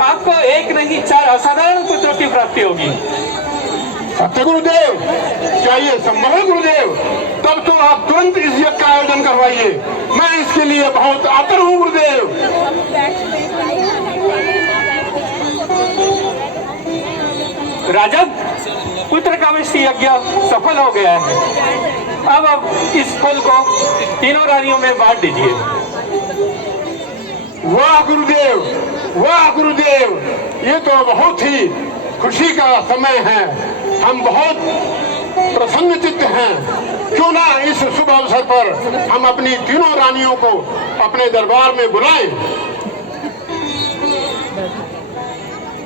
आपको एक नहीं 4 असाधारण पुत्रों की प्राप्ति होगी। सत्य गुरुदेव, क्या ये संभव है गुरुदेव? तब तो आप तुरंत इस यज्ञ का आयोजन करवाइए। मैं इसके लिए बहुत आतुर हूँ गुरुदेव। राजन, पुत्र कामेष्टि यज्ञ सफल हो गया है। अब इस फल को तीनों रानियों में बांट दीजिए। वाह गुरुदेव, वाह गुरुदेव, ये तो बहुत ही खुशी का समय है। हम बहुत प्रसन्न चित्त हैं। क्यों ना इस शुभ अवसर पर हम अपनी तीनों रानियों को अपने दरबार में बुलाएं।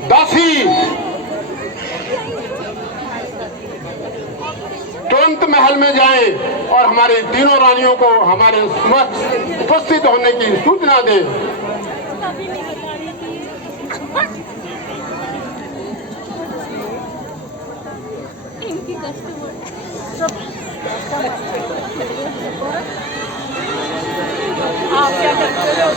दासी, तुरंत महल में जाएं और हमारी तीनों रानियों को हमारे समक्ष उपस्थित होने की सूचना दें। आप क्या करते हो?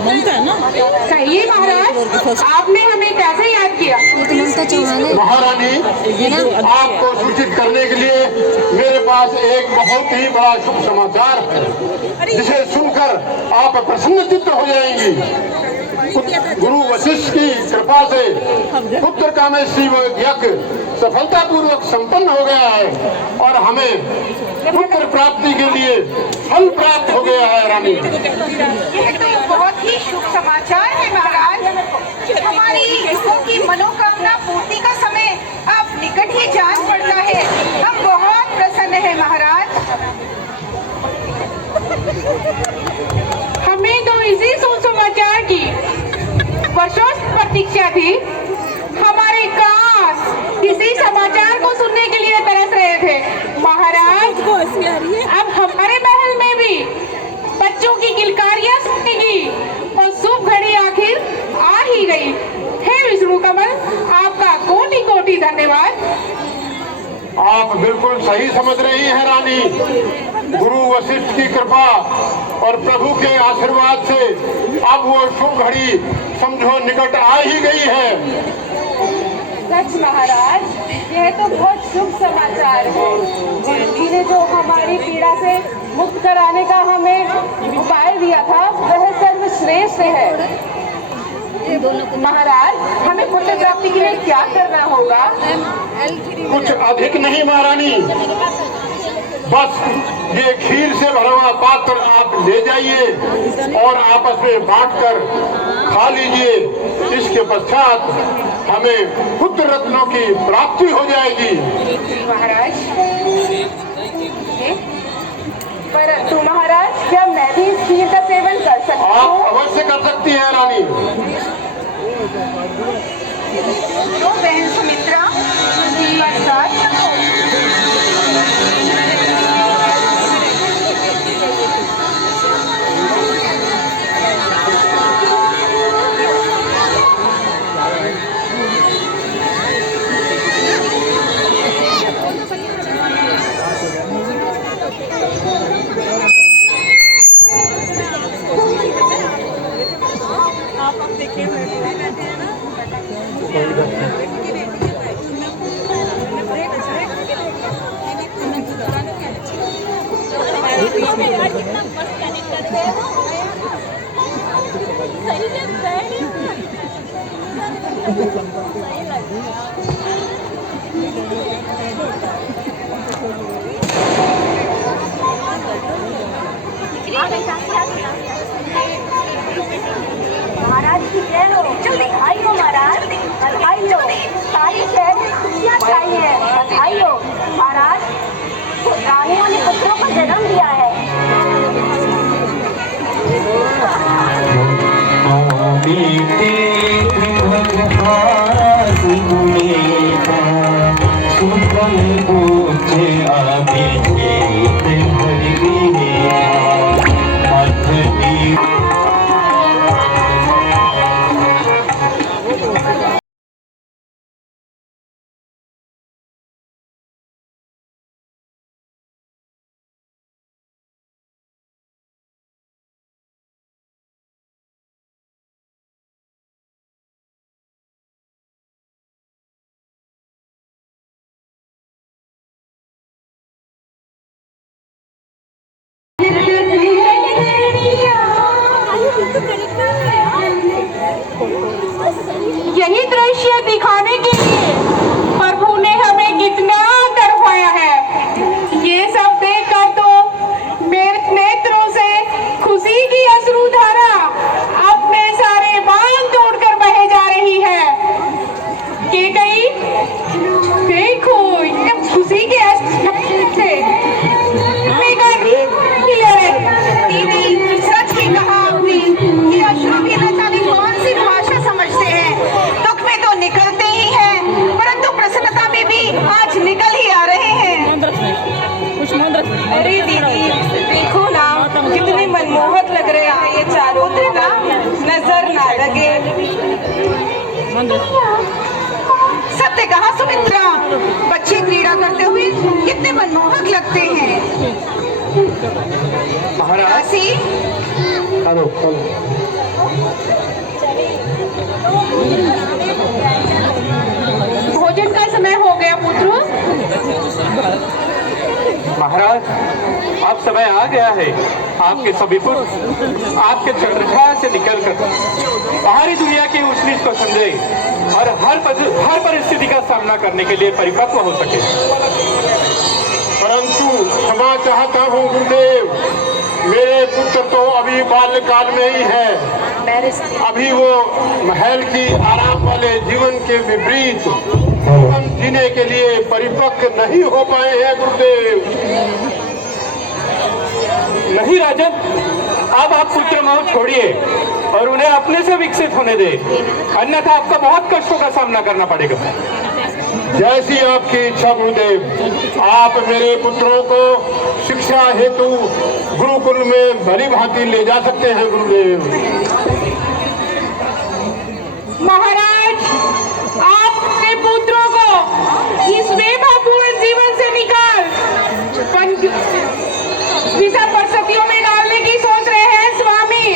ममता है ना? कहिए महाराज, आपने हमें कैसे याद किया? ममता चौहान है। महारानी, आपको सूचित करने के लिए मेरे पास एक बहुत ही बड़ा शुभ समाचार है, जिसे सुनकर आप प्रसन्नचित्त हो जाएंगी। गुरु वशिष्ठ की कृपा से पुत्र कामेष्टि यज्ञ सफलतापूर्वक संपन्न हो गया है और हमें पुत्र प्राप्ति के लिए फल प्राप्त हो गया है। रानी, यह तो बहुत ही शुभ समाचार है महाराज। हमारी युवकों की मनोकामना पूर्ति का समय अब निकट ही जान पड़ता है। हम बहुत प्रसन्न हैं महाराज। हमें तो इसी शुभ समाचार की वर्षों से प्रतीक्षा थी। हमारे कान इसी समाचार को सुनने के लिए तरस रहे थे महाराज। अब हमारे महल में भी बच्चों की किलकारियां सुनेगी और शुभ घड़ी आखिर आ ही गई। हे विष्णु कमल, आपका कोटि कोटि धन्यवाद। आप बिल्कुल सही समझ रही हैं रानी। गुरु वशिष्ठ की कृपा और प्रभु के आशीर्वाद से अब वो शुभ घड़ी समझो निकट आ ही गई है। सच महाराज, यह तो बहुत शुभ समाचार है। जी ने जो हमारी पीड़ा से मुक्त कराने का हमें उपाय दिया था, वह सर्वश्रेष्ठ है। महाराज, हमें पुत्र प्राप्ति के लिए क्या करना होगा? कुछ अधिक नहीं महारानी, बस ये खीर से भरा हुआ पात्र आप ले जाइए और आपस में बांटकर खा लीजिए। इसके पश्चात हमें पुत्र रत्नों की प्राप्ति हो जाएगी। महाराज, परंतु महाराज, क्या मैं भी इस खीर का सेवन कर सकती हूँ? आप अवश्य कर सकती हैं रानी। तो बहन सुमित्रा, महाराज की जय हो। बधाई हो महाराज, बधाई हो। सारी शहर में खुशियाँ छाई है। बधाई हो महाराज, रानियों ने पुत्रों को जन्म दिया है। पूछे आगे भर गई सत्य कहा सुमित्रा, बच्चे क्रीड़ा करते हुए कितने मनमोहक लगते हैं। महाराज दासी, हेलो भोजन का समय हो गया पुत्र। महाराज अब समय आ गया है। आपके सभी पुत्र आपके चंद्रछाया से निकलकर बाहरी दुनिया की ऊंच नीच को समझे और हर परिस्थिति का सामना करने के लिए परिपक्व हो सके। परंतु क्षमा चाहता हूँ गुरुदेव, मेरे पुत्र तो अभी बाल्यकाल में ही है। अभी वो महल की आराम वाले जीवन के विपरीत जीवन जीने के लिए परिपक्व नहीं हो पाए हैं गुरुदेव। नहीं राजन, अब आप पुत्र मोह छोड़िए और उन्हें अपने से विकसित होने दे, अन्यथा आपको बहुत कष्टों का सामना करना पड़ेगा। जैसी आपकी इच्छा गुरुदेव। आप मेरे पुत्रों को शिक्षा हेतु गुरुकुल में भली भांति ले जा सकते हैं गुरुदेव। महाराज, आप अपने पुत्रों को इस वैभवपूर्ण जीवन से निकाल विषम परिस्थितियों में डालने की सोच रहे हैं स्वामी।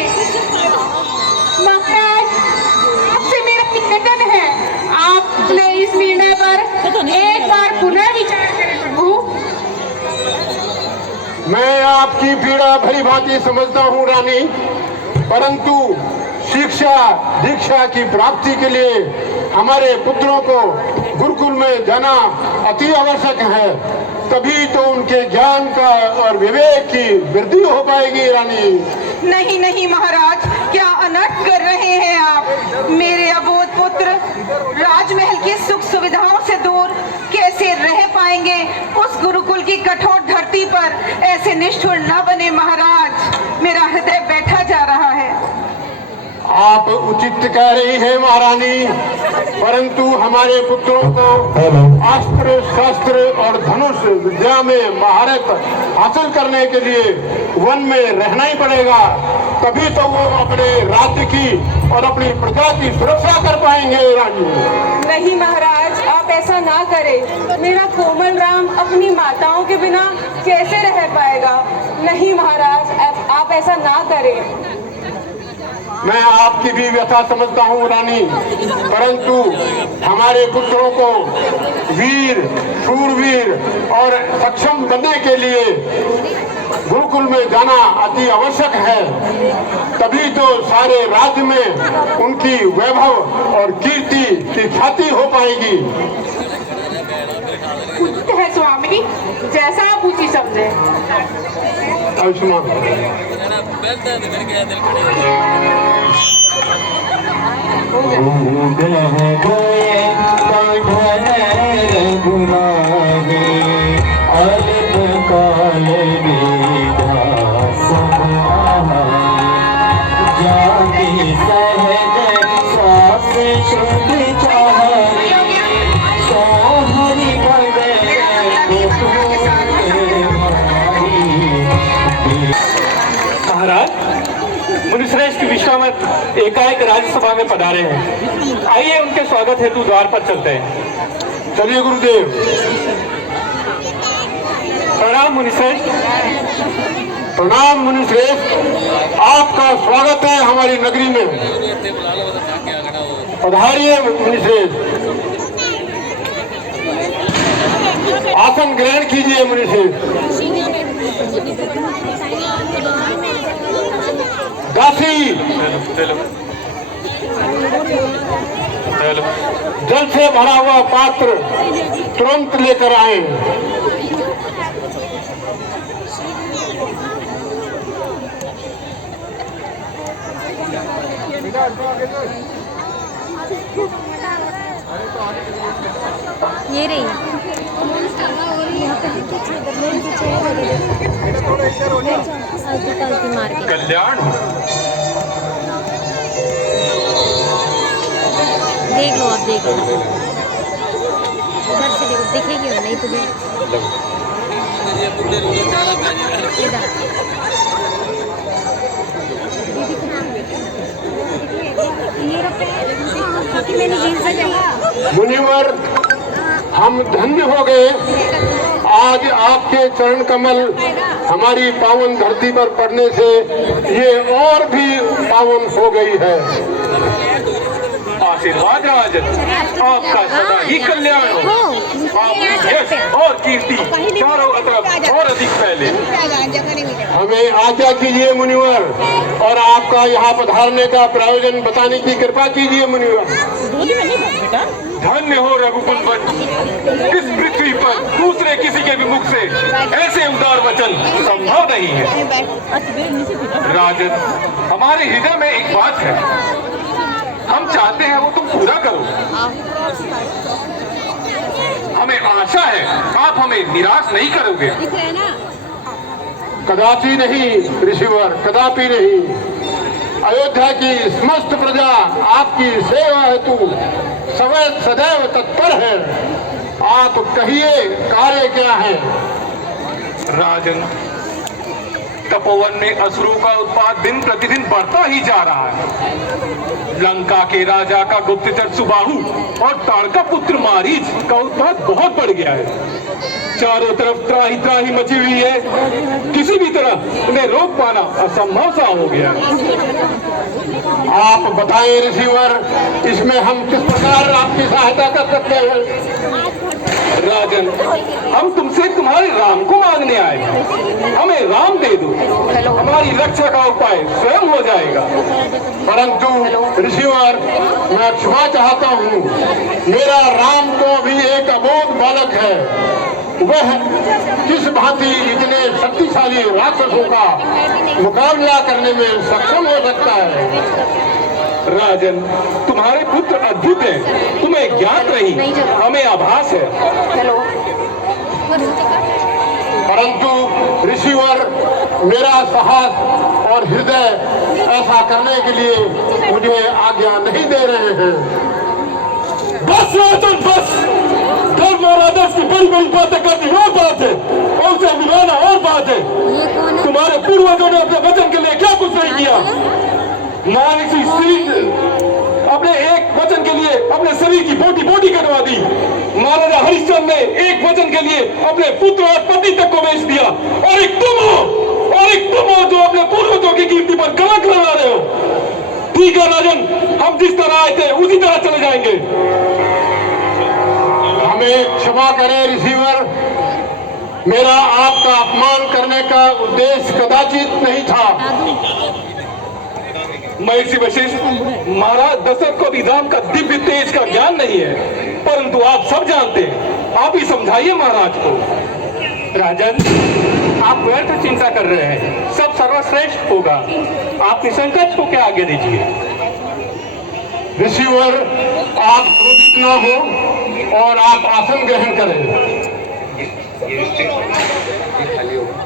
महाराज, आपसे मेरा निवेदन है, आपने इस निर्णय पर एक बार पुनः विचार करें प्रभु। मैं आपकी पीड़ा भली भांति समझता हूँ रानी, परंतु शिक्षा दीक्षा की प्राप्ति के लिए हमारे पुत्रों को गुरुकुल में जाना अति आवश्यक है। तभी तो उनके ज्ञान का और विवेक की वृद्धि हो पाएगी रानी। नहीं नहीं महाराज, क्या अनर्थ कर रहे हैं आप। मेरे अबोध पुत्र राजमहल की सुख सुविधाओं से दूर कैसे रह पाएंगे। उस गुरुकुल की कठोर धरती पर ऐसे निष्ठुर न बने महाराज, मेरा हृदय बैठा जा रहा है। आप उचित कह रही हैं महारानी, परंतु हमारे पुत्रों को अस्त्र शस्त्र और धनुष विद्या में महारत हासिल करने के लिए वन में रहना ही पड़ेगा। तभी तो वो अपने राज्य की और अपनी प्रजा की सुरक्षा कर पाएंगे रानी। नहीं महाराज, आप ऐसा ना करें। मेरा कोमल राम अपनी माताओं के बिना कैसे रह पाएगा। नहीं महाराज, आप ऐसा ना करें। मैं आपकी भी व्यथा समझता हूँ रानी, परंतु हमारे पुत्रों को वीर शूरवीर और सक्षम बनने के लिए गुरुकुल में जाना अति आवश्यक है। तभी तो सारे राज्य में उनकी वैभव और कीर्ति की ख्याति हो पाएगी। उचित है स्वामी, जैसा आप उचित समझे। आयुष्मान महाराज, मुनिश्रेष्ठ विश्वामित्र एकाएक राज्यसभा में पधारे हैं। आइए उनके स्वागत हेतु द्वार पर चलते हैं। चलिए गुरुदेव। प्रणाम मुनिश्रेष्ठ। प्रणाम मुनिश्रेष्ठ, आपका स्वागत है हमारी नगरी में। पधारिए मुनिश्रेष्ठ, आसन ग्रहण कीजिए मुनिश्रेष्ठ। दासी, जल से भरा हुआ पात्र तुरंत लेकर आए। ये रही मार के कल्याण, देख लो, आप देख लो, उधर से देखो, दिखेगी और नहीं तुम्हें। इधर ये मुनिवर, हम धन्य हो गए। आज आपके चरण कमल हमारी पावन धरती पर पड़ने से ये और भी पावन हो गई है। आशीर्वाद राजन, आपका सदा ही कल्याण हो। आपकी यश और कीर्ति चारों तरफ और अधिक फैले। हमें आज्ञा कीजिए मुनिवर, और आपका यहाँ पधारने का प्रयोजन बताने की कृपा कीजिए मुनिवर। धन्य हो रघुकुल वंश, इस पृथ्वी पर दूसरे किसी के भी मुख से ऐसे उदार वचन संभव नहीं है। राजन, हमारे हृदय में एक बात है, हम चाहते हैं वो तुम पूरा करो। हमें आशा है आप हमें निराश नहीं करोगे। कदापि नहीं ऋषिवर, कदापि नहीं। अयोध्या की समस्त प्रजा आपकी सेवा हेतु सदैव तत्पर है। आप कहिए कार्य क्या है? राजन, तपोवन में असुरों का उत्पात दिन प्रतिदिन बढ़ता ही जा रहा है। लंका के राजा का गुप्तचर सुबाहु और ताड़का पुत्र मारीच का उत्पात बहुत बढ़ गया है। चारों तरफ त्राही त्राही मची हुई है। किसी भी तरह उन्हें रोक पाना असंभव सा हो गया है। आप बताएं ऋषिवर, इसमें हम किस प्रकार आपकी सहायता कर सकते हैं? राजन, हम तुमसे तुम्हारे राम को मांगने आए हैं। हमें राम दे दो, हमारी रक्षा का उपाय स्वयं हो जाएगा। परंतु ऋषिवर, मैं क्षमा चाहता हूँ। मेरा राम तो अभी एक अबोध बालक है। वह किस भांति इतने शक्तिशाली राक्षसों का मुकाबला करने में सक्षम हो सकता है? राजन, तुम्हारे पुत्र अद्भुत हैं, तुम्हें ज्ञात नहीं, हमें आभास है। परंतु ऋषिवर, मेरा साहस और हृदय ऐसा करने के लिए मुझे आज्ञा नहीं दे रहे हैं। बस राजन, बस। धर्म और आदर्श की बड़ी बड़ी बातें करनी और बात है, और उसे मिलाना और बात है। तुम्हारे पूर्वजों ने अपने वचन के लिए क्या कुछ नहीं किया। अपने एक वचन के लिए अपने शरीर की बोटी बोटी करवा दी। महाराजा हरिश्चंद्र ने एक वचन के लिए अपने पुत्र और पति तक को बेच दिया। और एक तुम हो जो अपने पूर्वजों की कीर्ति पर कलंक लगा रहे हो। ठीक है राजन, हम जिस तरह आए थे उसी तरह चले जाएंगे। हमें क्षमा करें ऋषिवर, मेरा आपका अपमान करने का उद्देश्य कदाचित नहीं था। महर्षि वशिष्ठ, महाराज दशरथ को विधान का दिव्य तेज का ज्ञान नहीं है, परंतु आप सब जानते हैं। आप ही समझाइए महाराज को। राजन, आप व्यर्थ चिंता कर रहे हैं, सब सर्वश्रेष्ठ होगा। आप निसंकोच को क्या आगे दीजिए। ऋषिवर, आप क्रोधित न हो और आप आसन ग्रहण करें।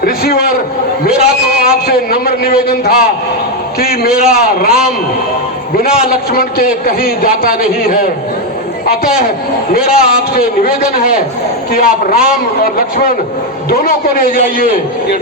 ऋषिवर, मेरा तो आपसे नम्र निवेदन था कि मेरा राम बिना लक्ष्मण के कहीं जाता नहीं है। अतः मेरा आपसे निवेदन है कि आप राम और लक्ष्मण दोनों को ले जाइए।